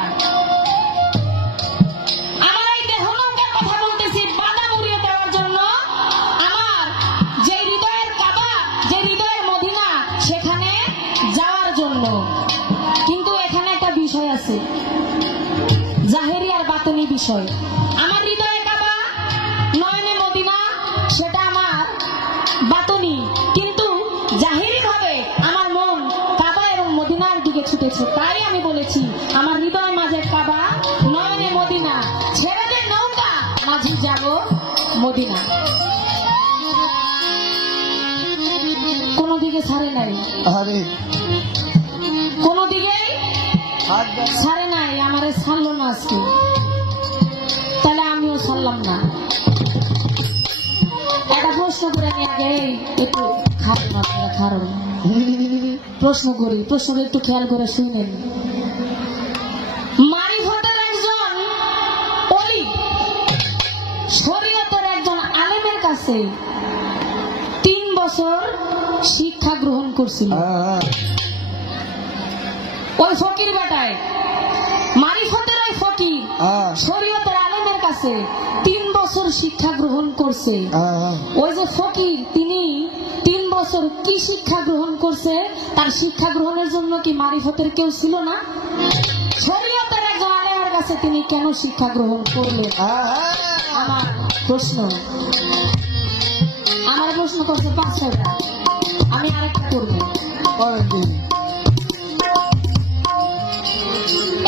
আমার এই দেহ নৌকার কথা বলতেছি বাধা মুড়িয়ে দেওয়ার জন্য। আমার যে হৃদয়ের কাবা, যে হৃদয়ের মদিনা, সেখানে যাওয়ার জন্য। কিন্তু এখানে একটা বিষয় আছে, জাহেরি আর বাতিনি বিষয়। আমার হৃদয়ে কাবা, নয়নে মদিনা, সেটা আমার বাতনি, কিন্তু জাহিরি ভাবে আমার মন কাবা এবং মদিনার দিকে ছুটেছে। তাই আমি বলেছি আমার হৃদয় মাঝে কাবা, নয়নে মদিনা, ছেড়েদের নৌকা, মাঝে যাব মদিনা। কোন দিকে ছাড়ে নাই, আরে কোন দিকে ছাড়ে নাই। আমারে ছাড়লো না আজকে, তাহলে আমিও ছাড়লাম না। একটা প্রশ্ন করে আমি আগে একটু খারাপ প্রশ্ন করি, প্রশ্নটা একটু খেয়াল করে শুনেন। মারিফতের একজন অলি, শরীয়তের একজন আলেমের কাছে 3 বছর শিক্ষা গ্রহণ করছিল। ওই ফকির বেটায়, মারিফতের ওই ফকির শরীয়তের আলেমের কাছে 3 বছর শিক্ষা গ্রহণ করছে। ওই যে ফকির, তিনি 3 বছর কি শিক্ষা গ্রহণ করছে? তার শিক্ষা গ্রহণের জন্য কি মারিফতের কেউ ছিল না? শরীয়তের একজন আলেমের কাছে তিনি কেন শিক্ষা গ্রহণ করলেন? আমার প্রশ্ন করছে 5-6টা, আমি আরেকটা করবো।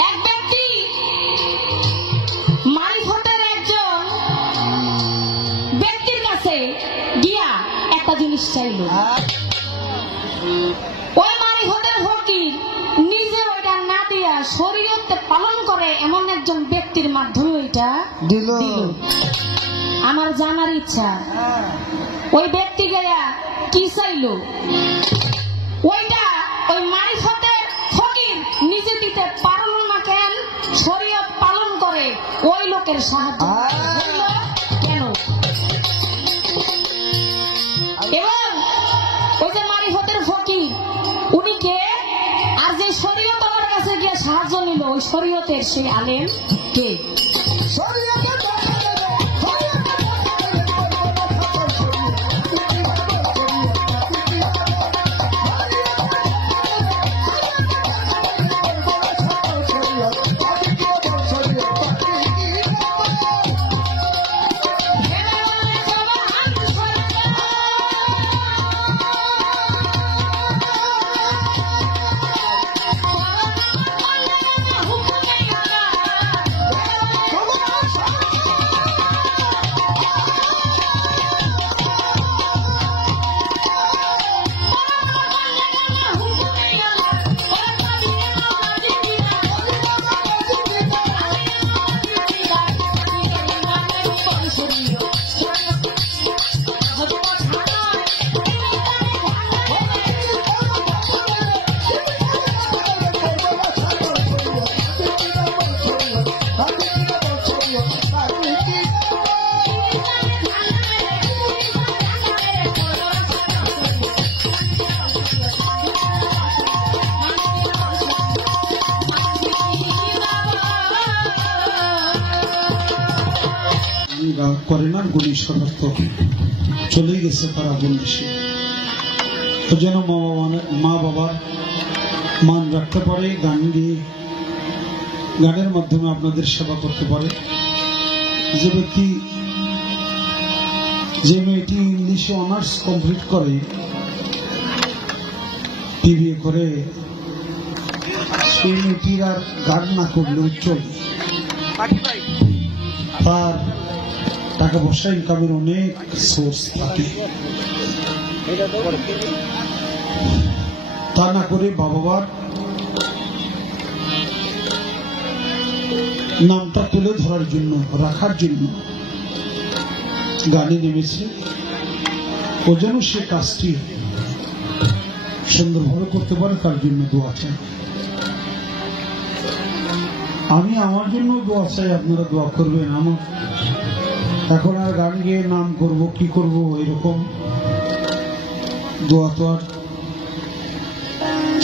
এক ব্যক্তি মারিফতের একজন ব্যক্তির কাছে গিয়া একটা জিনিস চাইল। ওই মারিফতের ফকির নিজে ওইটা না দিয়া শরীয়তে পালন করে এমন একজন ব্যক্তির মাধ্যমে ওইটা দিল। আমার জানার ইচ্ছা, ওই ব্যক্তি গিয়া কি চাইল? ওইটা ওই মারিফতের ফকির নিজে দিতে পারল না কেন? শরীয়ত পালন করে ওই লোকের সাহায্য কেন? এবং ওই যে মারিফতের ফকির, উনি কে? আর যে শরীয়ত আমার কাছে গিয়ে সাহায্য নিল, ওই শরীয়তের সেই আলেম কে? করে না, গুণী সমর্থ চলে গেছে তারা বন্দিশে। যেন মা বাবার মান রাখতে পারে, গান দিয়ে গানের মাধ্যমে আপনাদের সেবা করতে পারে। যে ব্যক্তি, যে মেয়েটি ইংলিশে অনার্স কমপ্লিট করে, বিবিএ করে, সেই মেয়েটির আর গান না করলেও চলে। তার টাকা পয়সা ইনকামের অনেক সোর্স থাকে। তা না করে বাবার নামটা তুলে ধরার জন্য, রাখার জন্য গানে নেমেছে। ও যেন সে কাজটি সুন্দরভাবে করতে পারে, তার জন্য দোয়া চাই। আমি আমার জন্য দোয়া চাই, আপনারা দোয়া করবেন। আমার এখন আর গান গিয়ে নাম করব কি করব এরকম দোয়া তো আর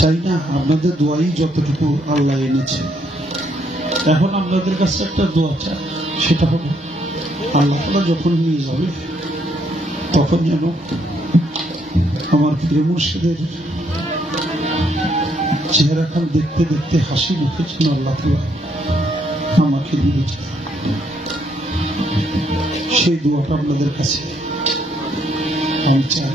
চাই না। আপনাদের দোয়াই যতটুকু আল্লাহ এনেছে। এখন আপনাদের কাছে একটা দোয়া চাই, সেটা হবে আল্লাহ তাআলা যখন নিয়ে যাবে তখন যেন আমার প্রিয় মুর্শিদের চেহারাখান দেখতে দেখতে হাসি মুখে যেন আল্লাহ তাআলা আমাকে নিয়ে যায়। সেই দোয়াটা আপনাদের কাছে আমি চাই।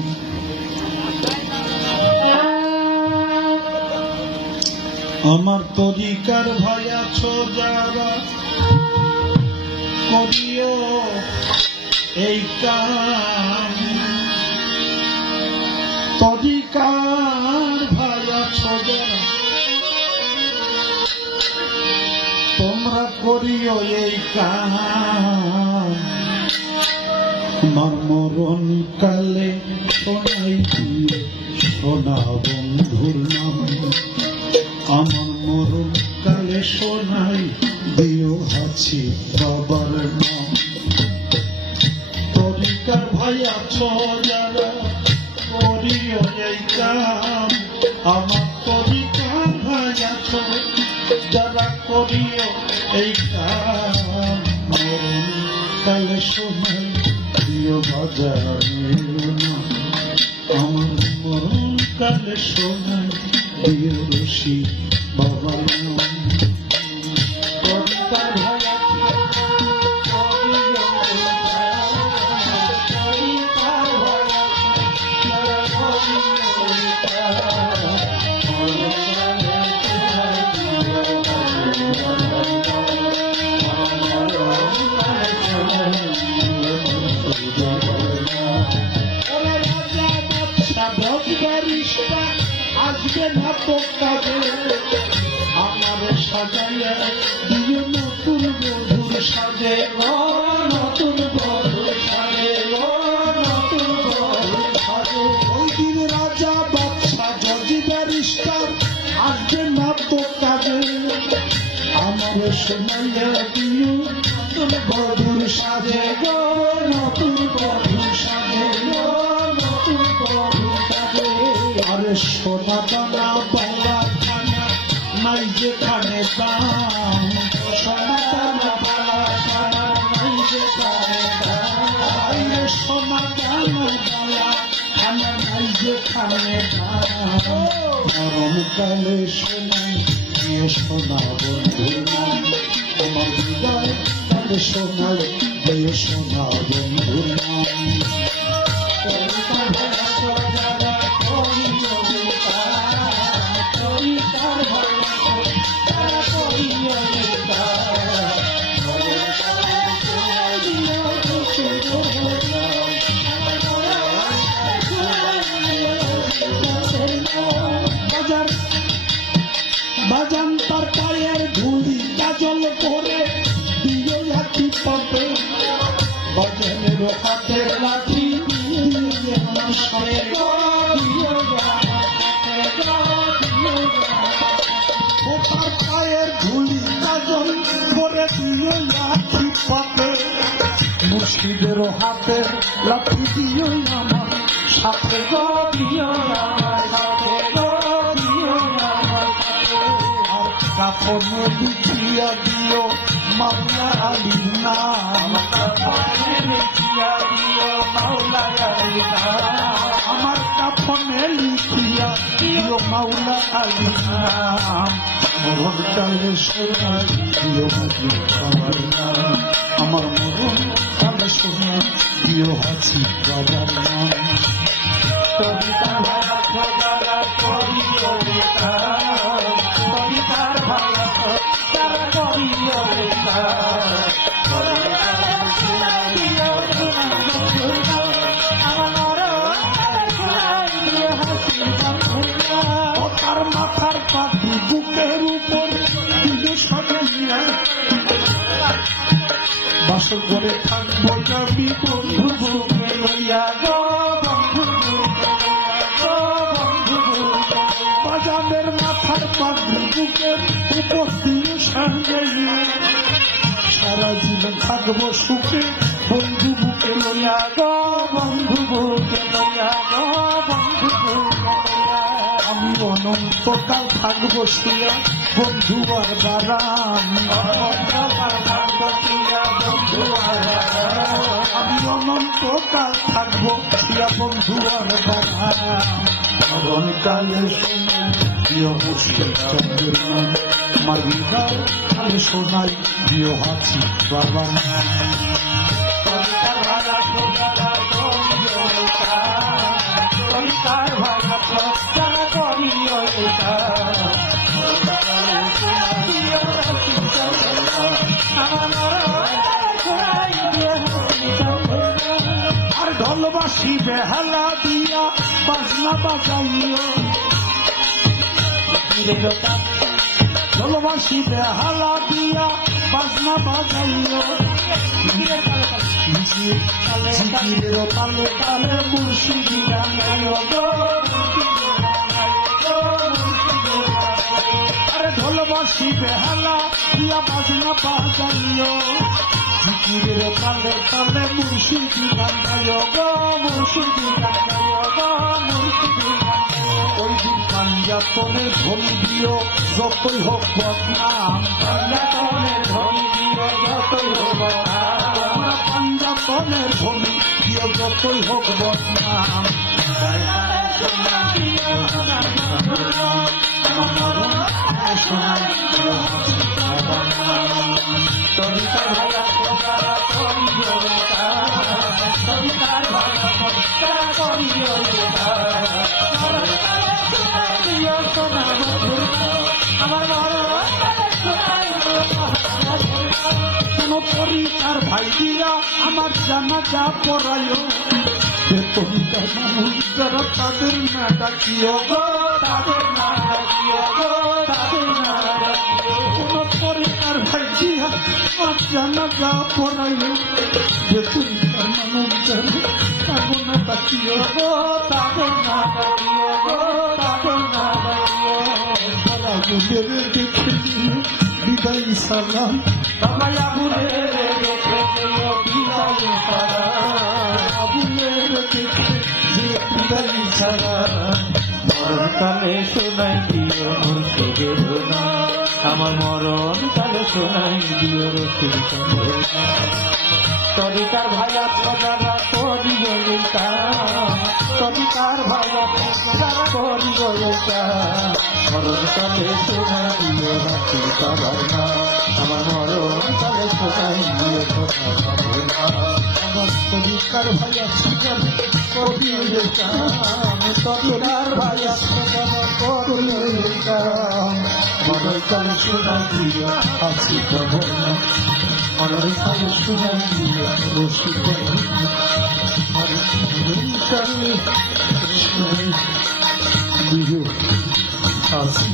আমার তরিকার ভাই আছো যারা, করিও এই কাম। তরিকার ভাই আছো যারা, তোমরা করিও এই কাম। আমার মরণ কালে শোনাই সোনা বন্ধুর নাম। আমার মরণ কালে শোনাই দিও হাছি বাবার নাম। তরিকার ভাই আছো যারা, করিও এই কাম। আমার তরিকার ভাই আছো যারা, করিও এই কাম। মরণ কালে শোনাই দিও বাজারের নাম। আমার মরণ কালে শোনাই দিও রশি বাবার নাম। তরিকার ভাই আছো, করিও এই কাম। তরিকার ভাই আছো যারা, করিও এই কাম। আসবে না তো কাজে, আমার সাজাইয়া দিও নতুন বধুর সাজে। নতুন বধুর সাজে, নতুন বধুর সাজে। ওই দিন রাজা বাদশা জজ ব্যারিস্টার আসবে না তো কাজে, আমার শোনাইয়া দিও নতুন বধুর সাজে। নতুন বধুর সাজে, নতুন বধুর সাজে। আরে সোনা দানা বালা খানা নাই যেখানে দাম। সোনা দানা বালা খানা নাই যেখানে দাম। আরে সোনা দানা বালা খানা নাই যেখানে দাম। মরণ কালে শোনাই দিও সোনা বন্ধুর নাম। আমার হৃদয় কালে শোনাই দিও সোনা বন্ধুর নাম। তরিকার ভাই আছো যারা, করিও এই কাম। তরিকার ভাই আছো যারা, করিও এই কাম। মরণ কালে শোনাই দিও রশি বাবার নাম। বাজার বাজান তার পায়ের ধুলি কাজল করে দিও হাতি পাবে। বাজানের হাতের লাঠি দিয়ে সরে তার পায়ের ধুলি কাজল করে দিও লাঠি পাবে। মুর্শিদের হাতের লাঠি দিও আমার সাথে গো, দিও আমার সাথে গো, দিও আমার সাথে। আর কাপড়ে লিখিয়া দিও মাওলা আলীর নাম। কাপড়ে লিখিয়া দিও মাওলা আলীর নাম। আমার কাপড়ে লিখিয়া দিও মাওলা আলীর নাম। মরণ কালে শোনাই দিও বাবার নাম। আমার মরণ কালে শোনাই দিও হাসি বাবার নাম। তরিকার ভাই আছো যারা, করিও এই কাম। তরিকার ভাই আছো যারা, করিও এই কাম। তার মাথার পাখি বুকের উপর সাজাইয়া বাসর করে থাকবো আমি বন্ধু বুকে লইয়া গো, বন্ধু বাজানের মাথার পাগড়ি বুকের উপর দিয়ে সাজাইয়া সারা জীবন থাকবো সুখে বন্ধু বুকে লইয়া গো বন্ধু বুকে লইয়া গো বন্ধু বুকে লইয়া আমি অনন্তকাল থাকবো শুয়া বন্ধু আর বারাম আমি অনন্তকাল থাকবো শুয়া বন্ধু আর বারাম মরণকালে প্রিয় মারিদাও কালে শোনাই প্রিয় হাসি বাবা আর ঢোলবাসী বেহালা দিয়া বাজনা বাজাইও ঢোলবাসী বেহালা দিয়া বাজনা বাজাইও তালে তালে মুর্শিদি গানাইও আরে ঢোলবাসী বেহালা দিয়া বাজনা বাজাইও জিকিরের তালে তালে মুর্শিদি গানাইও গো মুর্শিদি গানাইও গো মুর্শিদি ওই দিন পাঞ্জাতনের ধ্বনি দিও যতই হোক বদনাম পাঞ্জাতনের ধ্বনি দিও যতই হোক পাঞ্জাতনের ধ্বনি দিও যতই হোক বদনাম পরিকার ভাই দিয়া আমার জানাজা পড়াইও পরিকার মানুষ যারা তাদের না ডাকিও গো তাদের না ডাকিও গো তাদের না ডাকিও কোন পরিকার ভাই দিয়া আমার জানাজা পড়াইও পরিকার মানুষ যারা তাদের না ডাকিও গো তাদের না ডাকিও গো তাদের না ডাকিও তারা গুলের দেখে বিদায় সালাম সবাই আবুলের দেখে বিদায় সালাম আবুলের দেখে বিদায় সালাম মরণকালে শোনাই দিও মুর্শিদের নাম আমার মরণকালে শোনাই দিও রসুলের তরিকার ভাইয়া যারা করিও তরিকার ভাইয়া যারা করিও মরণকালে শোনাই দিও রাসূল সবার নাম আমার মরণকালে শোনাই দিও আমার তরিকার ভাইয়া করিও তরিকার ভাইয়া করিও মরণকালে শোনাই দিও আছি সবার নাম মরণকালে শোনাই দিও রসুলের মরণকালে শোনাই দিও আসি